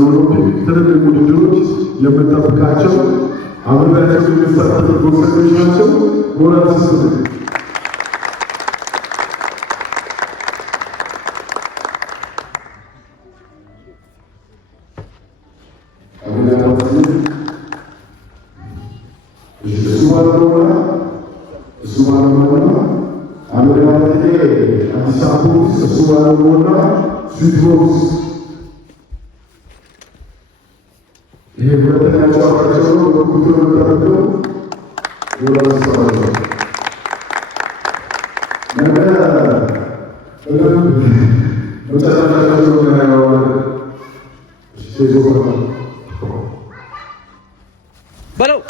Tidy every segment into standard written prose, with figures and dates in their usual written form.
ኦሎምፒክ ትልልቅ ውድድሮች የምንጠብቃቸው አብረናቸው የሚሳተፉ ቦክሰኞች ናቸው። ሞራል ስስት ይሄ ሁለተኛው አባቸው በኩል ተረከው ወላሰባቸው ነገር መጨረሻቸው ነው በለው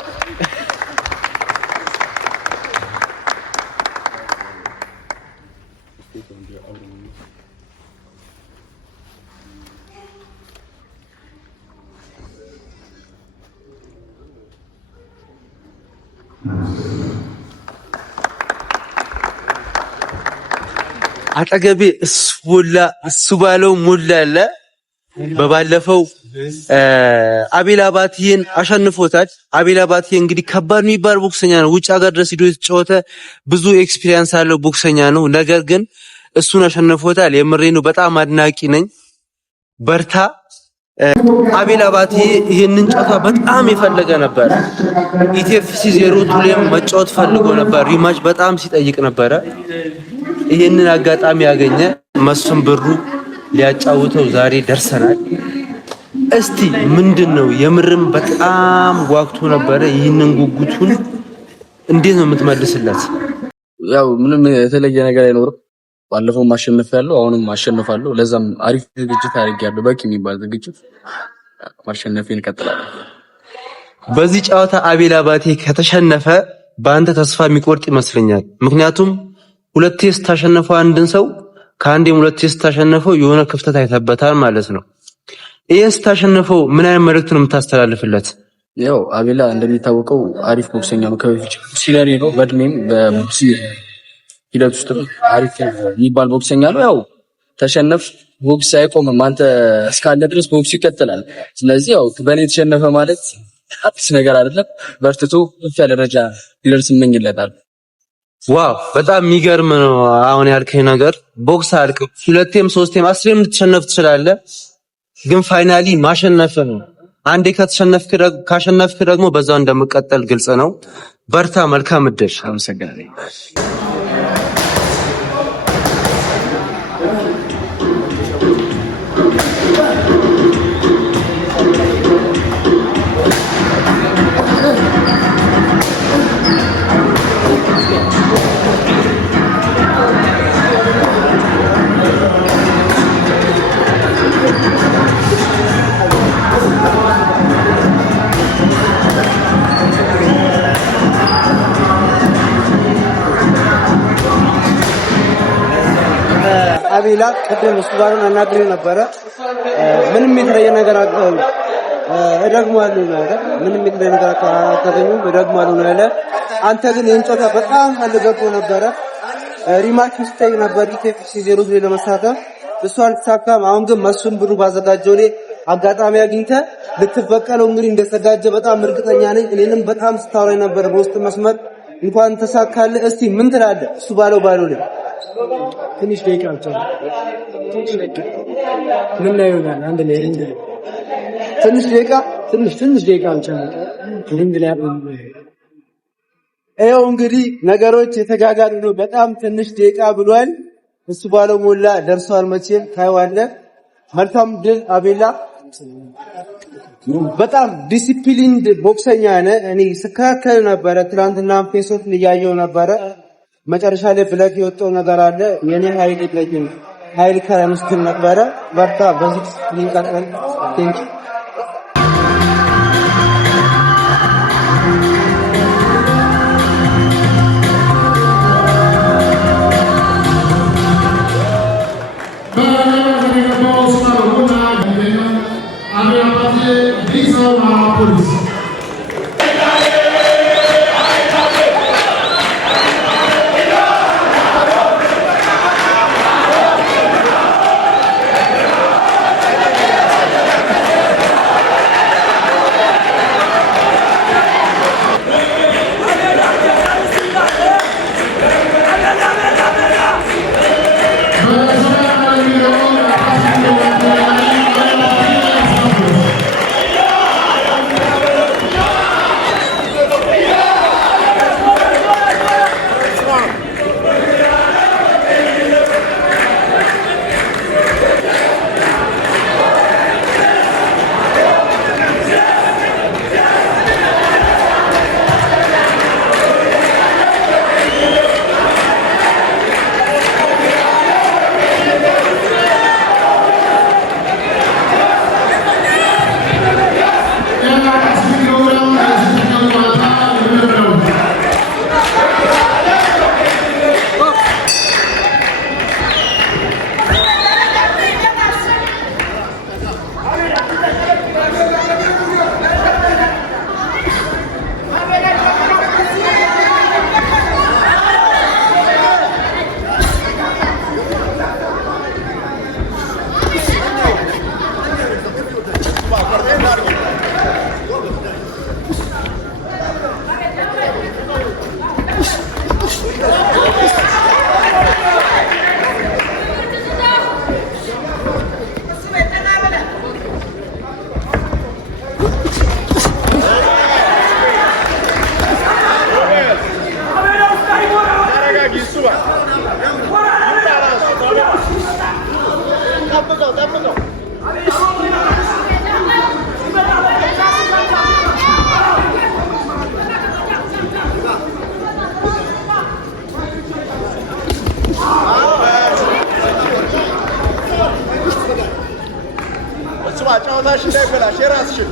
አጠገቤ እሱ ባለው ሙላ አለ። በባለፈው አቤል አባቴን አሸንፎታል። አቤል አባቴ እንግዲህ ከባድ የሚባል ቦክሰኛ ነው። ውጭ ሀገር ድረስ ሄዶ የተጫወተ ብዙ ኤክስፒሪየንስ ያለው ቦክሰኛ ነው። ነገር ግን እሱን አሸንፎታል። የምሬ ነው። በጣም አድናቂ ነኝ። በርታ። አቤል አባቴ ይህንን ጨዋታ በጣም የፈለገ ነበር። ኢቲኤፍሲ 02 ላይም መጫወት ፈልጎ ነበር። ሪማች በጣም ሲጠይቅ ነበረ። ይህንን አጋጣሚ ያገኘ መስፍን ብሩ ሊያጫውተው ዛሬ ደርሰናል። እስቲ ምንድነው የምርም በጣም ጓጉቶ ነበረ። ይህንን ጉጉቱን እንዴት ነው የምትመልስለት? ያው ምንም የተለየ ነገር አይኖርም። ባለፈው ማሸነፍ ያለው አሁንም ማሸነፋለሁ። ለዛም አሪፍ ዝግጅት አድርጌያለሁ። በቂ የሚባል ዝግጅት ማሸነፌን እቀጥላለሁ። በዚህ ጨዋታ አቤል አባቴ ከተሸነፈ በአንተ ተስፋ የሚቆርጥ ይመስለኛል። ምክንያቱም ሁለቴ ስታሸነፈው አንድን ሰው ከአንዴም ሁለቴ ስታሸነፈው የሆነ ክፍተት አይተበታል ማለት ነው። ይሄን ስታሸነፈው ምን አይነት መልእክት ነው የምታስተላልፍለት? ያው አቤላ እንደሚታወቀው አሪፍ ቦክሰኛ ነው። ከበፊት ሲነሪ ነው። በእድሜም በቦክስ ሂደት ውስጥ አሪፍ የሚባል ቦክሰኛ ነው። ያው ተሸነፍ ቦክስ አይቆምም። አንተ እስካለ ድረስ ቦክስ ይቀጥላል። ስለዚህ ያው በእኔ ተሸነፈ ማለት አዲስ ነገር አይደለም። በርትቶ ከፍ ያለ ደረጃ ሊደርስ እመኝለታለሁ። ዋው በጣም የሚገርም ነው። አሁን ያልከኝ ነገር ቦክስ አልክ ሁለቴም ሶስቴም አስሬም ልትሸነፍ ትችላለህ፣ ግን ፋይናሊ ማሸነፍ ነው። አንዴ ካሸነፍክ ደግሞ በዛው እንደምቀጠል ግልጽ ነው። በርታ፣ መልካም እድል። አመሰግናለሁ። አቤላ ቅድም እሱ ጋርም አናግሬው ነበረ። ምንም የተለየ ነገር እደግማለሁ ነው አይደል? ምንም የተለየ ነገር አታገኙም፣ እደግማለሁ ነው ያለ። አንተ ግን ይህን ጨዋታ በጣም ፈልገው ነበረ። ሪማች ውስጥ ነበር ኢቲኤፍሲ 02 ላይ ለመሳተፍ እሱ አልተሳካም። አሁን ግን መስፍን ብሩ ባዘጋጀው ላይ አጋጣሚ አግኝተህ ልትበቀለው እንግዲህ እንደተዘጋጀ በጣም እርግጠኛ ነኝ። እኔንም በጣም ስታወራኝ ነበር በውስጥ መስመር። እንኳን ተሳካልህ። እስቲ ምን ትላለህ? እሱ ባለው ላይ ትንሽ ደቂቃ ብቻ ምን ላይ ይሆናል? አንድ ላይ ትንሽ ደቂቃ ብቻ እንዴ ላይ ይኸው እንግዲህ ነገሮች የተጋጋሉ ነው። በጣም ትንሽ ደቂቃ ብሏል። እሱ ባለው ሞላ ደርሷል። መቼም ታይዋለህ። መልካም ድል አቤላ። በጣም ዲሲፕሊንድ ቦክሰኛ ነህ። እኔ ስከታተል ነበረ። ትናንትና ፌሶት እያየሁ ነበረ። መጨረሻ ላይ ብለክ የወጣው ነገር አለ። የኔ ኃይል ከረምስክል ነበረ። በርታ፣ በዚህ ዲሲፕሊን ቀጥል። ቴንክ እንዳታበላሽ የራስሽን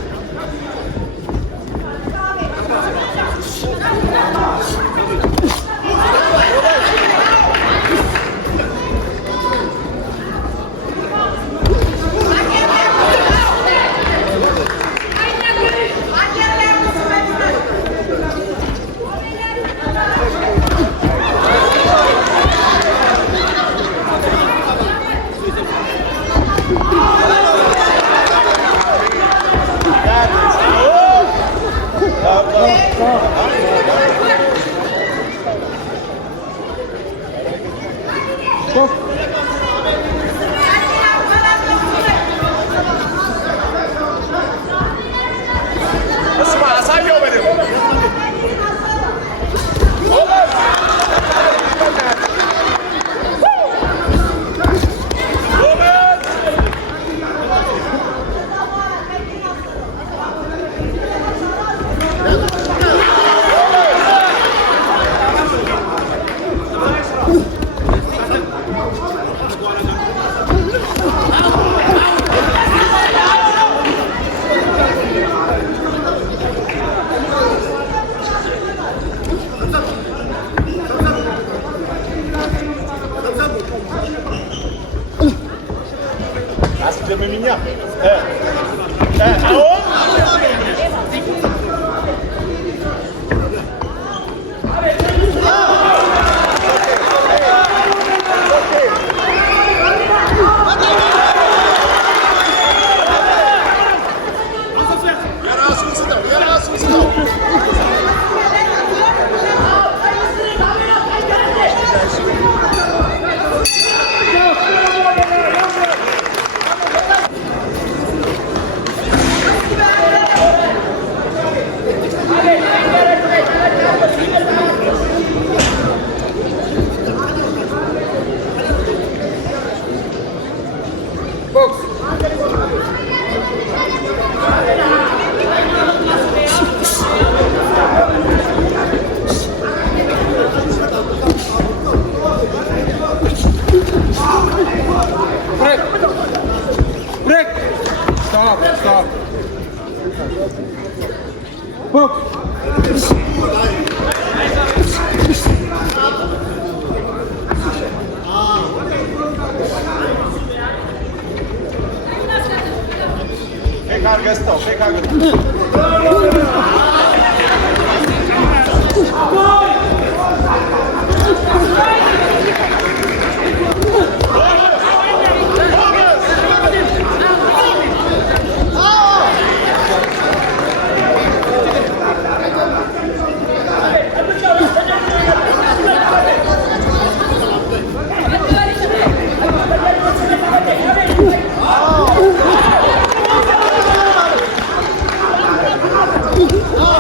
Oh!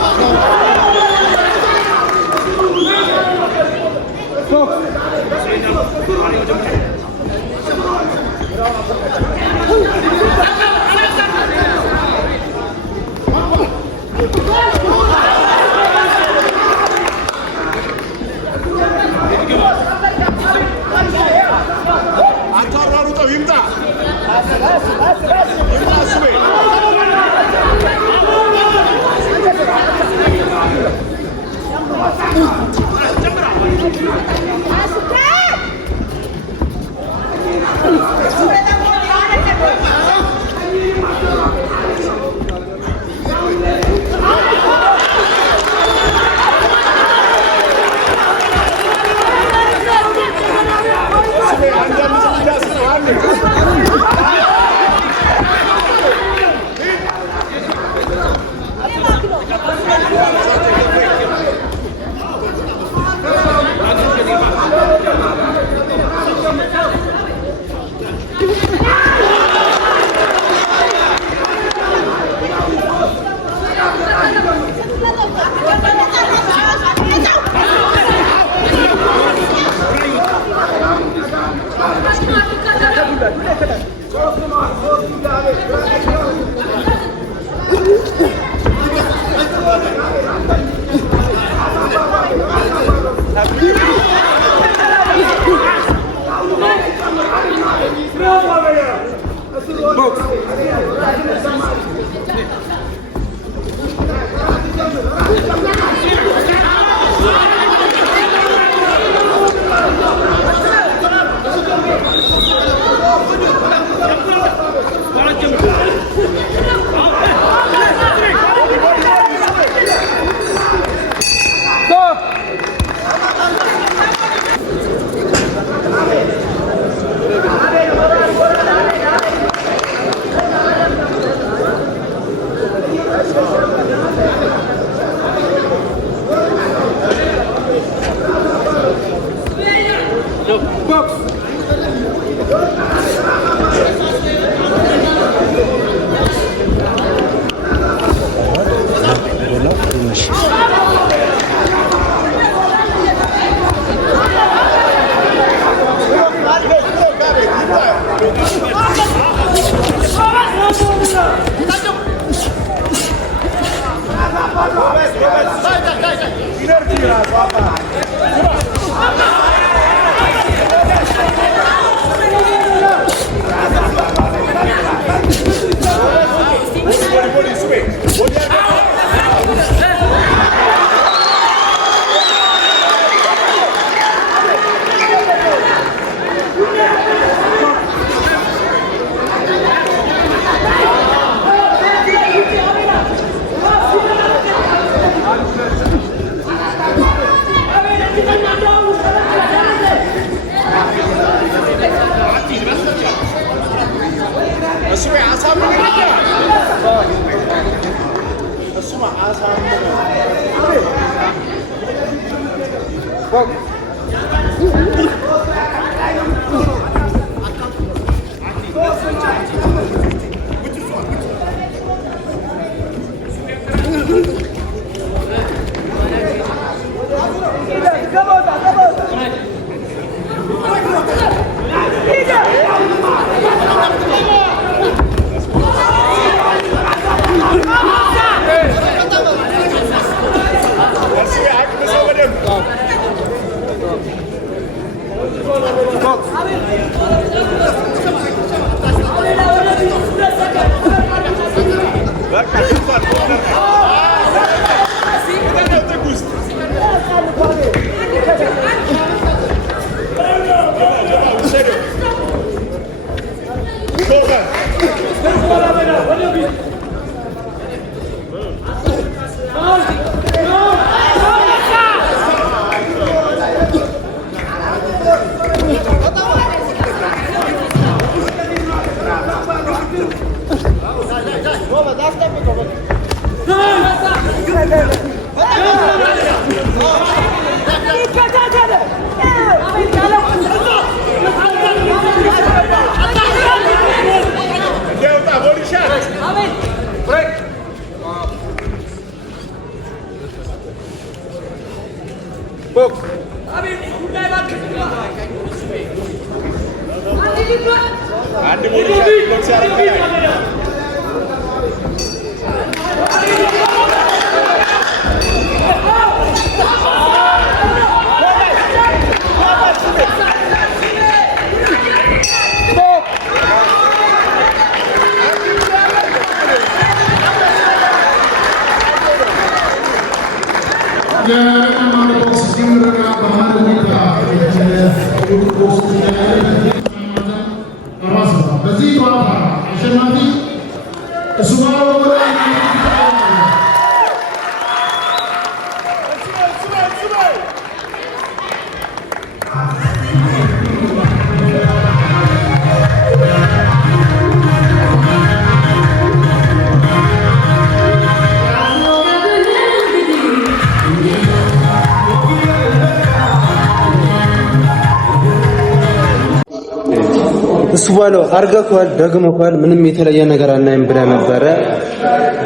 እሱ ባለው አርገቷል ደግሞኳል ምንም የተለየ ነገር አናይም ብለህ ነበረ።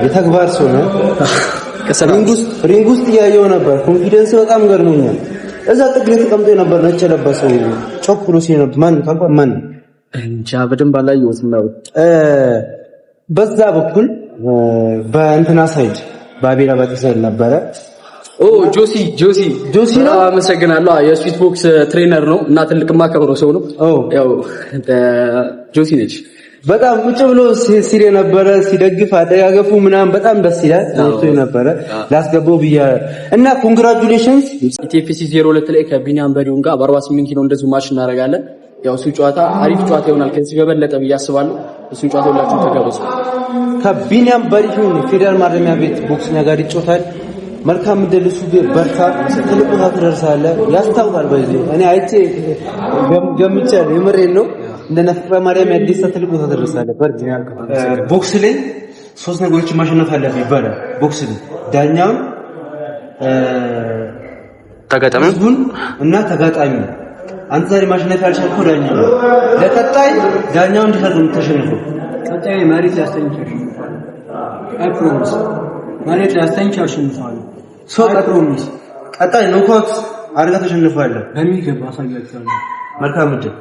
የተግባር ሰው ነው። ሪንግ ውስጥ እያየው ነበር። ኮንፊደንስ በጣም ገርሞኛል። እዛ ጥግ ላይ ተቀምጦ ነበር ነጭ ለበሰው ጮክ ብሎ ሲነብ ማን እንጃ በደንብ አላየሁትም ነው። በዛ በኩል በእንትና ሳይድ በአቤላ ባቲ ሳይድ ነበረ። ጆሲ ነው። አመሰግናለሁ። የስዊት ቦክስ ትሬነር ነው እና ትልቅ ማከብረው ሰው ነው። ያው ጆሲ ነች። በጣም ቁጭ ብሎ ሲል ነበረ ሲደግፍ አጠጋገፉ ምናምን በጣም ደስ ይላል። ወጥቶ ነበረ ላስገባው ብያ እና ኮንግራቹሌሽንስ ኢቲኤፍሲ 02 ላይ ከቢኒያም በሪውን ጋር በ48 ኪሎ እንደዚሁ ማች እናደርጋለን። ያው እሱ ጨዋታ አሪፍ ጨዋታ ይሆናል ከዚህ በበለጠ ብዬ አስባለሁ። እሱ ጨዋታ ሁላችሁም ተጋበዙ። ከቢኒያም በሪውን ፌደራል ማረሚያ ቤት ቦክስኛ ጋር ይጫወታል። መልካም እንደልሱ በርታ ትልቅ ቦታ ትደርሳለህ። ያስታውቃል። በዚህ እኔ አይቼ ገምቻለሁ። የምሬን ነው። እንደነ ፍቅረ ማርያም ያዲስ ትልቅ ቦታ ትደርሳለህ። በርጂናል ቦክስ ላይ 3 ነገሮችን ማሸነፍ አለብህ ይባላል። ቦክስ ላይ ዳኛውን፣ ተጋጣሚውን እና ተጋጣሚ አንተ ዛሬ ማሸነፍ ያልቻልከው ዳኛው ነው። ለቀጣይ ዳኛውን እንዲፈርም ተሸንፈው ቀጣይ መሬት ያስተኝቻል። አፕሮሚስ መሬት ያስተኝቻል። ሶ አፕሮሚስ ቀጣይ ኖካውት አድርጋ ተሸንፋለህ። በሚገባ አሳያችኋለሁ። መልካም እድል።